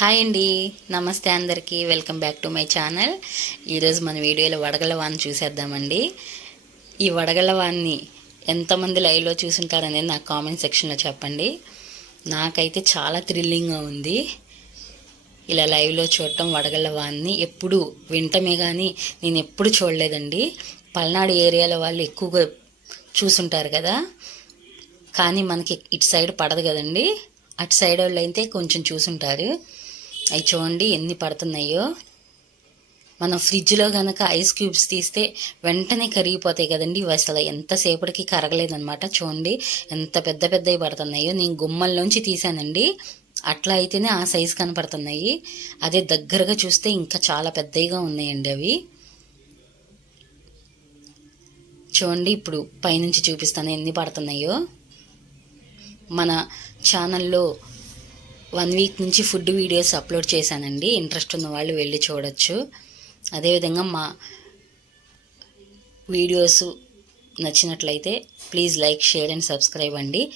Hi అండి. నమస్తే అందరికీ. Welcome back to my channel ఈరోజు మన వీడియోలో వడగల వాన్ని చూసేద్దామండి. ఈ వడగల వాన్ని ఎంతమంది లైవ్లో చూసుంటారనేది నాకు కామెంట్ సెక్షన్లో చెప్పండి. నాకైతే చాలా థ్రిల్లింగ్గా ఉంది. ఇలా లైవ్లో చూడటం వడగల వాన్ని ఎప్పుడు వింటమే కానీ నేను ఎప్పుడు చూడలేదండి. పల్నాడు ఏరియాలో వాళ్ళు ఎక్కువగా చూసుంటారు కదా. కానీ మనకి ఇటు సైడ్ పడదు కదండి. అటు సైడ్ వాళ్ళు అయితే కొంచెం చూసుంటారు. అవి చూడండి ఎన్ని పడుతున్నాయో. మనం ఫ్రిడ్జ్లో కనుక ఐస్ క్యూబ్స్ తీస్తే వెంటనే కరిగిపోతాయి కదండి. ఇవి అసలు ఎంతసేపటికి కరగలేదనమాట చూడండి ఎంత పెద్ద పెద్దవి పడుతున్నాయో. నేను గుమ్మల్లోంచి తీసానండి అట్లా అయితేనే ఆ సైజు కనపడుతున్నాయి. అదే దగ్గరగా చూస్తే ఇంకా చాలా పెద్దవిగా ఉన్నాయండి అవి. చూడండి ఇప్పుడు పైనుంచి చూపిస్తాను ఎన్ని పడుతున్నాయో. మన ఛానల్లో వన్ వీక్ నుంచి ఫుడ్ వీడియోస్ అప్లోడ్ చేశానండి. ఇంట్రెస్ట్ ఉన్న వాళ్ళు వెళ్ళి చూడొచ్చు. అదేవిధంగా మా వీడియోస్ నచ్చినట్లయితే please like share and subscribe అండి.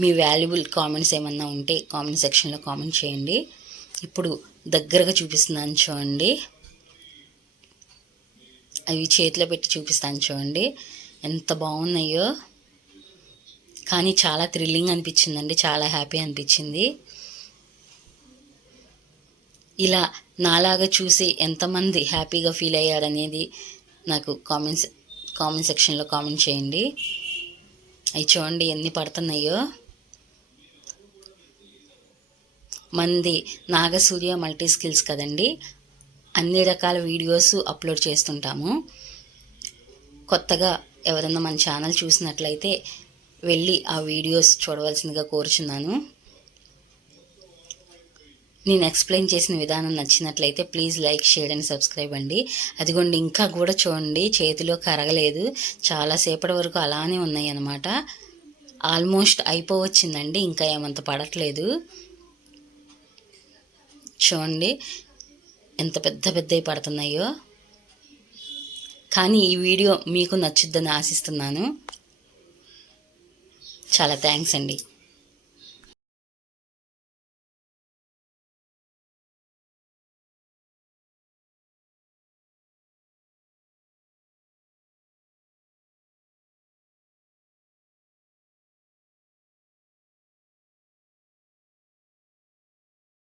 మీ వాల్యుబుల్ కామెంట్స్ ఏమన్నా ఉంటే కామెంట్ సెక్షన్లో కామెంట్ చేయండి. ఇప్పుడు దగ్గరగా చూపిస్తున్నాను చూడండి. అవి చేతిలో పెట్టి చూపిస్తాను చూడండి. ఎంత బాగున్నాయో. కానీ చాలా థ్రిల్లింగ్ అనిపించిందండి. చాలా హ్యాపీ అనిపించింది. ఇలా నాలాగా చూసి ఎంతమంది హ్యాపీగా ఫీల్ అయ్యారనేది నాకు కామెంట్స్ కామెంట్ సెక్షన్లో కామెంట్ చేయండి. అవి చూడండి ఎన్ని పడుతున్నాయో. మంది నాగసూర్య మల్టీ స్కిల్స్ కదండి. అన్ని రకాల వీడియోస్ అప్లోడ్ చేస్తుంటాము. కొత్తగా ఎవరన్నా మన ఛానల్ చూసినట్లయితే వెళ్ళి ఆ వీడియోస్ చూడవలసిందిగా కోరుచున్నాను. నేను ఎక్స్ప్లెయిన్ చేసిన విధానం నచ్చినట్లయితే please like share and subscribe అండి. అదిగోండి ఇంకా కూడా చూడండి చేతిలో కరగలేదు చాలాసేపటి వరకు అలానే ఉన్నాయి అన్నమాట ఆల్మోస్ట్ అయిపోవచ్చిందండి ఇంకా ఏమంత పడట్లేదు. చూడండి ఎంత పెద్ద పెద్దవి పడుతున్నాయో. కానీ ఈ వీడియో మీకు నచ్చుద్దని ఆశిస్తున్నాను. చాలా థ్యాంక్స్ అండి.